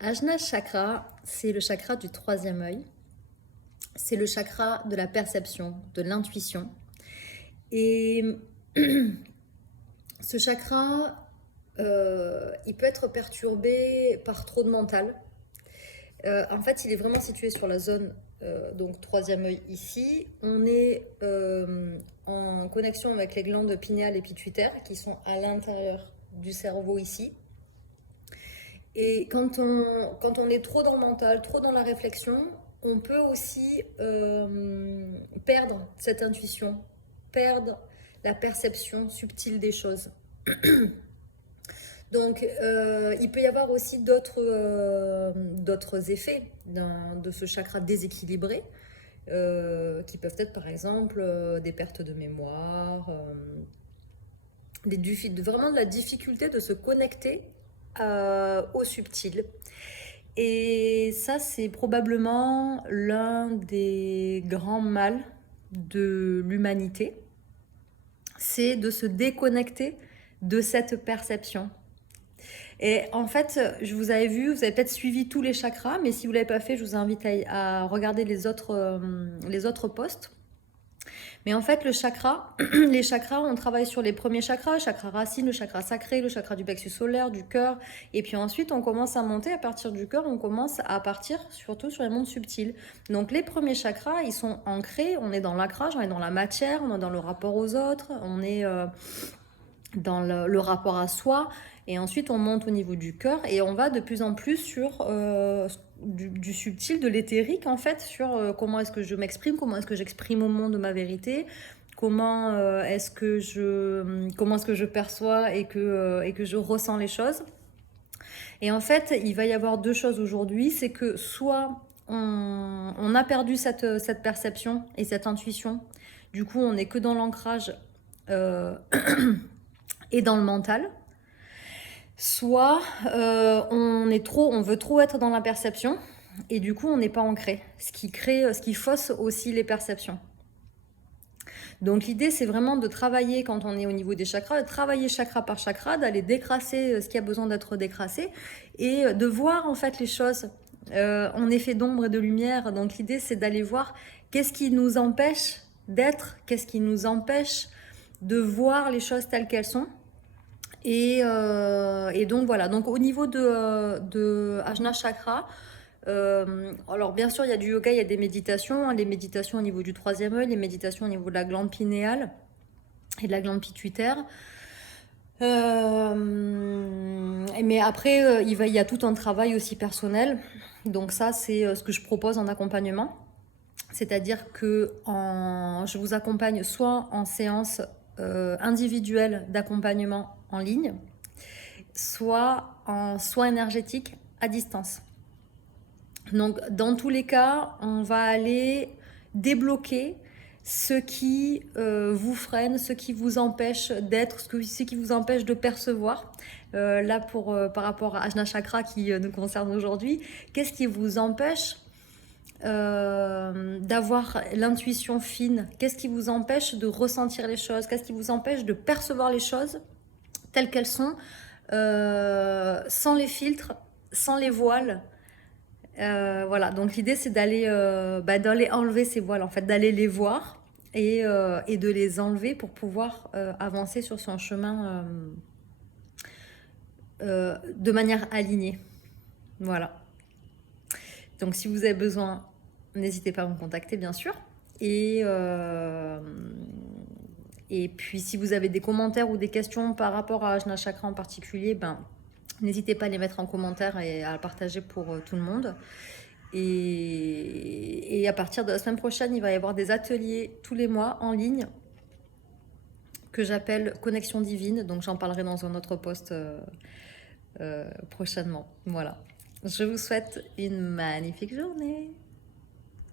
Ajna Chakra, c'est le chakra du troisième œil. C'est le chakra de la perception, de l'intuition. Et ce chakra, il peut être perturbé par trop de mental. En fait, il est vraiment situé sur la zone, donc troisième œil ici. On est en connexion avec les glandes pinéales et pituitaires qui sont à l'intérieur du cerveau ici. Et quand on est trop dans le mental, trop dans la réflexion, on peut aussi perdre cette intuition, perdre la perception subtile des choses. Donc, il peut y avoir aussi d'autres effets de ce chakra déséquilibré, qui peuvent être par exemple des pertes de mémoire, vraiment de la difficulté de se connecter au subtil. Et ça, c'est probablement l'un des grands mâles de l'humanité, c'est de se déconnecter de cette perception. Et en fait, je vous avais vu, vous avez peut-être suivi tous les chakras, mais si vous ne l'avez pas fait, je vous invite à regarder les autres posts. Mais en fait, les chakras, on travaille sur les premiers chakras, chakra racine, le chakra sacré, le chakra du plexus solaire, du cœur. Et puis ensuite, on commence à monter à partir du cœur, on commence à partir surtout sur les mondes subtils. Donc les premiers chakras, ils sont ancrés, on est dans l'ancrage, on est dans la matière, on est dans le rapport aux autres, on est dans le rapport à soi. Et ensuite, on monte au niveau du cœur et on va de plus en plus sur du subtil, de l'éthérique en fait, sur comment est-ce que je m'exprime, comment est-ce que j'exprime au monde ma vérité, comment est-ce que je perçois et que je ressens les choses. Et en fait, il va y avoir deux choses aujourd'hui, c'est que soit on a perdu cette perception et cette intuition, du coup on n'est que dans l'ancrage et dans le mental, soit on veut trop être dans la perception et du coup on n'est pas ancré, ce qui fausse aussi les perceptions. Donc l'idée c'est vraiment de travailler quand on est au niveau des chakras, de travailler chakra par chakra, d'aller décrasser ce qui a besoin d'être décrassé et de voir en fait les choses en effet d'ombre et de lumière. Donc l'idée c'est d'aller voir qu'est-ce qui nous empêche d'être, qu'est-ce qui nous empêche de voir les choses telles qu'elles sont. Et donc voilà, donc au niveau de Ajna Chakra, alors bien sûr il y a du yoga, il y a des méditations, les méditations au niveau du troisième œil, les méditations au niveau de la glande pinéale et de la glande pituitaire. Mais après, il y a tout un travail aussi personnel, donc ça c'est ce que je propose en accompagnement. C'est-à-dire que je vous accompagne soit en séance individuelle d'accompagnement en ligne, soit en soins énergétiques à distance. Donc dans tous les cas, on va aller débloquer ce qui vous freine, ce qui vous empêche d'être, ce qui vous empêche de percevoir. Là, par rapport à Ajna Chakra qui nous concerne aujourd'hui, qu'est-ce qui vous empêche d'avoir l'intuition fine? Qu'est-ce qui vous empêche de ressentir les choses? Qu'est-ce qui vous empêche de percevoir les choses telles qu'elles sont, sans les filtres, sans les voiles? Voilà, donc l'idée c'est d'aller enlever ces voiles, en fait, d'aller les voir et de les enlever pour pouvoir avancer sur son chemin de manière alignée. Voilà. Donc si vous avez besoin, n'hésitez pas à me contacter bien sûr. Et puis si vous avez des commentaires ou des questions par rapport à Ajna Chakra en particulier, n'hésitez pas à les mettre en commentaire et à le partager pour tout le monde. Et à partir de la semaine prochaine, il va y avoir des ateliers tous les mois en ligne que j'appelle Connexion Divine. Donc j'en parlerai dans un autre post prochainement. Voilà. Je vous souhaite une magnifique journée.